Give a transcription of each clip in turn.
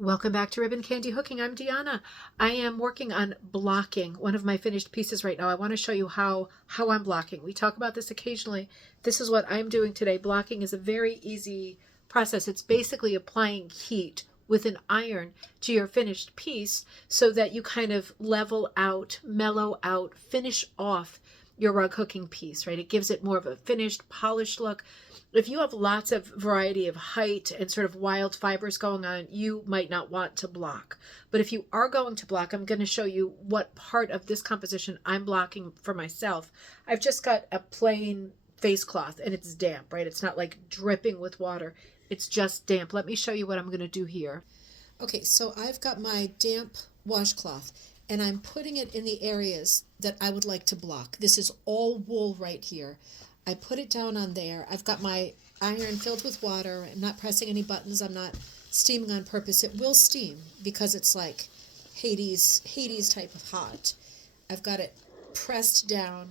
Welcome back to Ribbon Candy Hooking. I'm Deanna. I am working on blocking one of my finished pieces right now. I want to show you how I'm blocking. We talk about this occasionally. This is what I'm doing today. Blocking is a very easy process. It's basically applying heat with an iron to your finished piece so that you kind of level out, mellow out, finish off your rug hooking piece, right? It gives it more of a finished, polished look. If you have lots of variety of height and sort of wild fibers going on, you might not want to block. But if you are going to block, I'm going to show you what part of this composition I'm blocking for myself. I've just got a plain face cloth and it's damp, right? It's not like dripping with water. It's just damp. Let me show you what I'm going to do here. Okay, so I've got my damp washcloth and I'm putting it in the areas that I would like to block. This is all wool right here. I put it down on there. I've got my iron filled with water. I'm not pressing any buttons. I'm not steaming on purpose. It will steam because it's like Hades type of hot. I've got it pressed down,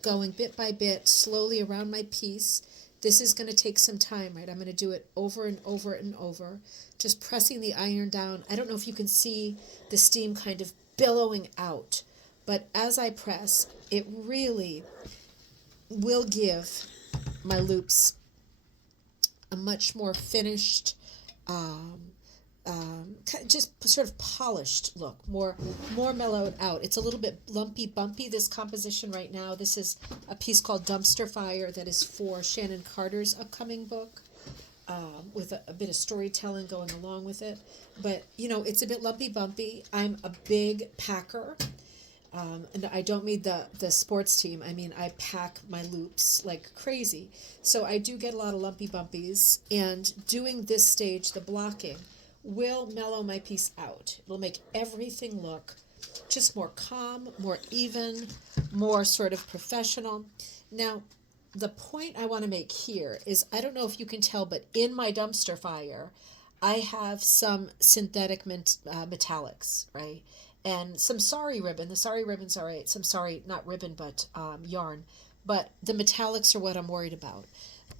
going bit by bit, slowly around my piece. This is going to take some time, right? I'm going to do it over and over and over, just pressing the iron down. I don't know if you can see the steam kind of billowing out, but as I press, it really will give my loops a much more finished, just sort of polished look, more mellowed out. It's a little bit lumpy, bumpy, this composition right now. This is a piece called Dumpster Fire that is for Shannon Carter's upcoming book, with a bit of storytelling going along with it. But, it's a bit lumpy, bumpy. I'm a big packer. And I don't mean the sports team. I mean, I pack my loops like crazy. So I do get a lot of lumpy bumpies. And doing this stage, the blocking, will mellow my piece out. It'll make everything look just more calm, more even, more sort of professional. Now, the point I want to make here is, I don't know if you can tell, but in my Dumpster Fire, I have some synthetic metallics, right? And some sari ribbon. The sari ribbon's all right. Some sari, not ribbon, but yarn. But the metallics are what I'm worried about.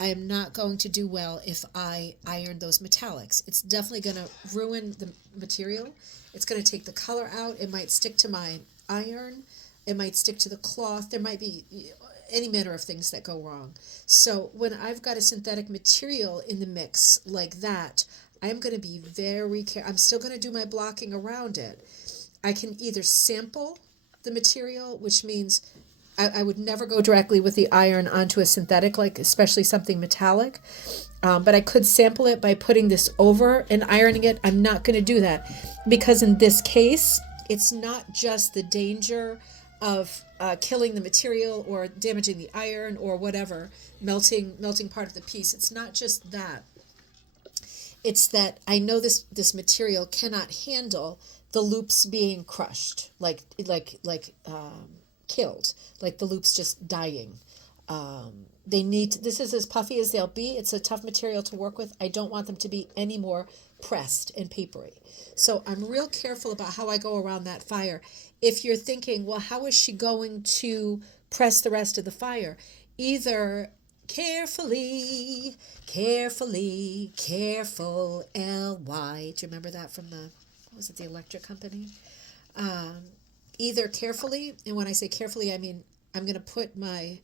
I am not going to do well if I iron those metallics. It's definitely going to ruin the material. It's going to take the color out. It might stick to my iron. It might stick to the cloth. There might be any manner of things that go wrong. So when I've got a synthetic material in the mix like that, I'm going to be very careful. I'm still going to do my blocking around it. I can either sample the material, which means I would never go directly with the iron onto a synthetic, like especially something metallic. But I could sample it by putting this over and ironing it. I'm not going to do that because in this case, it's not just the danger of killing the material or damaging the iron or whatever, melting part of the piece. It's not just that. It's that I know this material cannot handle the loops being crushed, like killed, like the loops just dying. This is as puffy as they'll be. It's a tough material to work with. I don't want them to be any more pressed and papery. So I'm real careful about how I go around that fire. If you're thinking, well, how is she going to press the rest of the fire? Either carefully, carefully, careful, L-Y. Do you remember that from the electric company? Either carefully, and when I say carefully, I mean I'm going to put I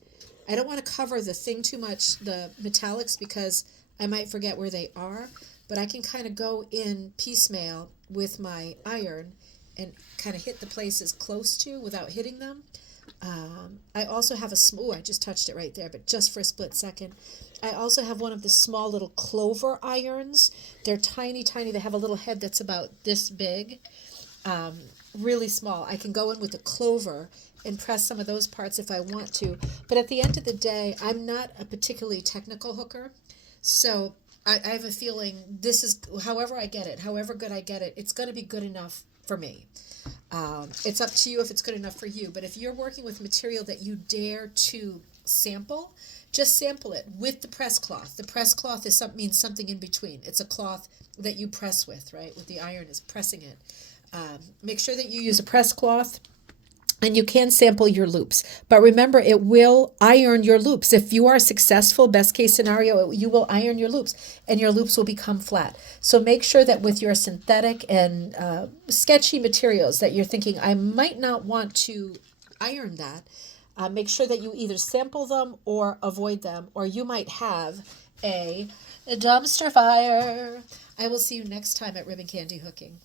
don't want to cover the thing too much, the metallics, because I might forget where they are, but I can kind of go in piecemeal with my iron and kind of hit the places close to without hitting them. I also have I just touched it right there, but just for a split second. I also have one of the small little clover irons. They're tiny, tiny. They have a little head that's about this big, really small. I can go in with the clover and press some of those parts if I want to. But at the end of the day, I'm not a particularly technical hooker. So I have a feeling this is, however I get it, however good I get it, it's going to be good enough for me. It's up to you if it's good enough for you. But if you're working with material that you dare to sample, just sample it with the press cloth. The press cloth means something in between. It's a cloth that you press with, right? With the iron is pressing it. Make sure that you use a press cloth. And you can sample your loops. But remember, it will iron your loops. If you are successful, best case scenario, you will iron your loops and your loops will become flat. So make sure that with your synthetic and sketchy materials that you're thinking, I might not want to iron that, make sure that you either sample them or avoid them, or you might have a dumpster fire. I will see you next time at Ribbon Candy Hooking.